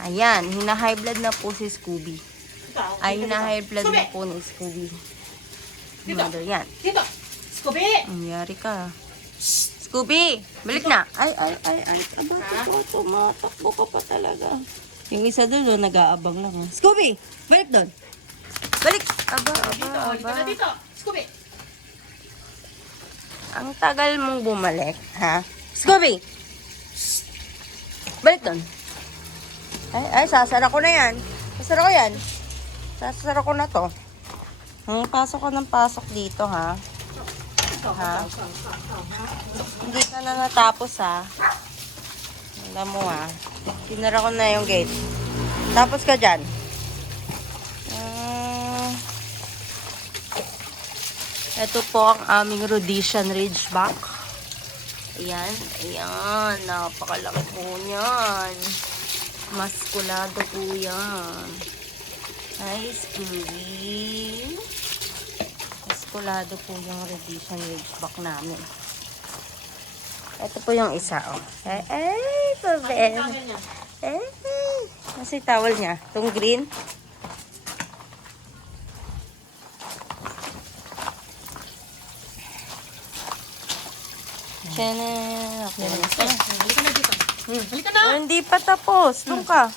Ayan, hina-high blood na po si Scooby. Ay, hina-high blood na po ni Scooby. Mother, yan. Dito! Scooby! Nangyari ka. Scooby! Balik na! Ay. Aba, tumatakbo ka pa talaga. Yung isa doon, nag-aabang lang. Scooby! Balik doon! Balik! Aba. Dito na dito! Scooby! Ang tagal mong bumalik, ha? Scooby! Balik doon! Ay, sasara ko na yan. Sasara ko yan. Sasara ko na to. Pasok ka ng pasok dito, ha? Ha? Hindi ka na natapos, ha? Alam mo, ha? Sinara ko na yung gate. Tapos ka dyan. Ito po ang aming Rhodesian Ridgeback. Ayan. Napakalaki po niyan. Maskulado po yan. Hi, Scooby. Maskulado po yung Rhodesian Ridgeback namin. Ito po yung isa, oh. Pabel. Kasi towel niya. Itong green. Tiyanan. Halika na dito. Halika na! Hindi pa tapos. Doon ka.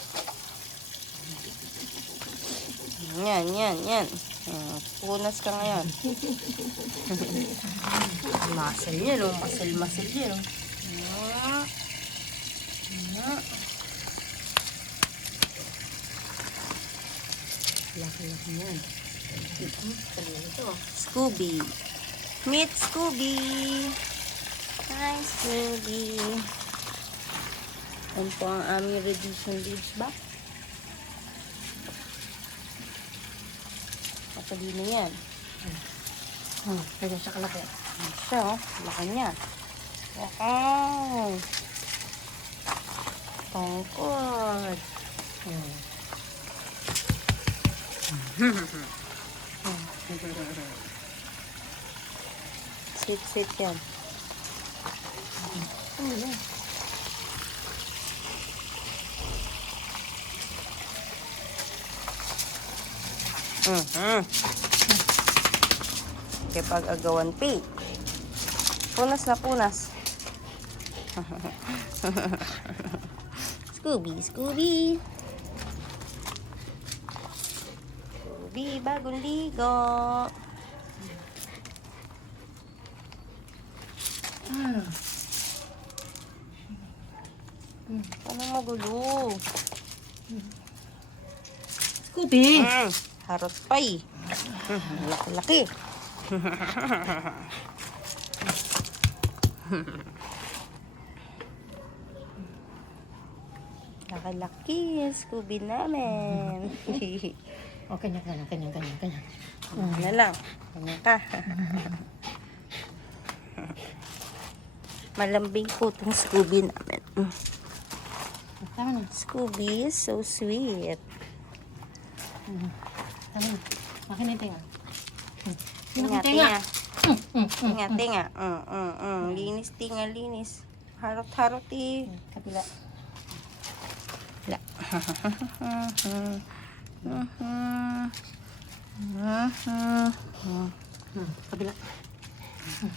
Yan. Punas ka ngayon. Muscle yan, oh. Muscle yan, oh. Laki-laki yan. Scooby. Meet Scooby. Hi, Scooby. Yan po ang aming Rhodesian Ridgeback. Matalino yan. Kaya siya kalaki. Siya, oh. Laki niya. Wow. Tangkod. Sit yan. Kapag agawan pi. Punas na punas. Scooby. Scooby, bagong ligo. Ano magulo? Scooby! Harot pa eh. Laki-laki. Laki-laki yung Scooby namin. O, kanya. Ano lang. Kanya ka. Malambing po itong Scooby namin. Tama na. Scooby is so sweet. Tama na. Makinintay nga. Tinga. Linis, tinga, linis. Harot eh. Kapila. La. Kapila.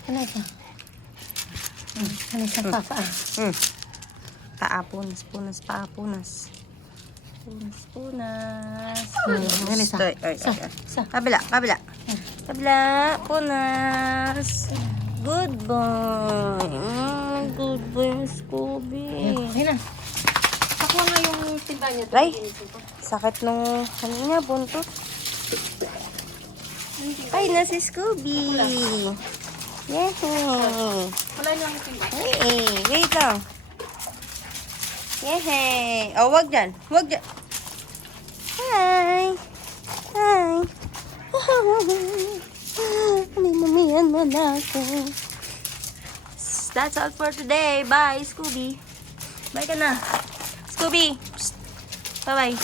Kanay siya. Kanay siya paa. Paa, punas. Punas. Kanay siya. Ay. Kabila. Punas. Good boy. Good boy, Scooby. Ayun na. Pakuha nga yung tinta niya. Ray, sakit nung kanina, buntot. Ay, na si Scooby. Yehey. Wala niya yung tinta. Hey, wait lang. Yehey. Oh, wag dyan. Hi. Minamihan mo na ako. That's all for today. Bye, Scooby. Bye ka na. Scooby. Bye-bye.